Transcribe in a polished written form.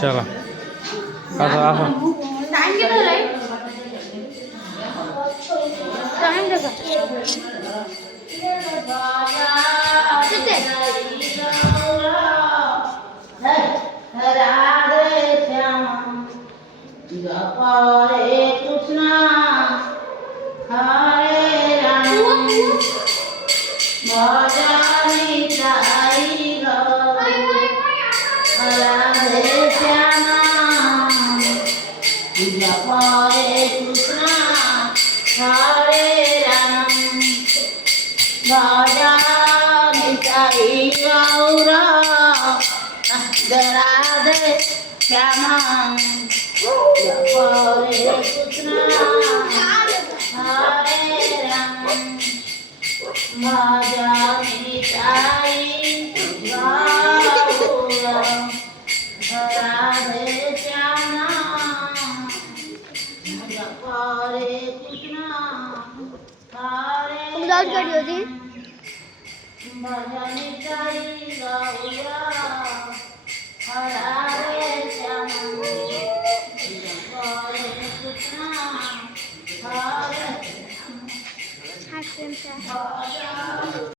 चलो আসো টাইম কেটে রে টাইম দেখো রাধে শ্যাম হরে কৃষ্ণ হরে রাম ভজনি তাই রাধে শ্যাম হরে কৃষ্ণ হরে রাম ভজনি তাই গৌর রাধে শ্যাম হরে কৃষ্ণ হরে রাম ভজনি তাই গৌর রাধে শ্যাম হরে কৃষ্ণ হরে ভজনি তাই গৌর রাধে শ্যাম হরে কৃষ্ণ হরে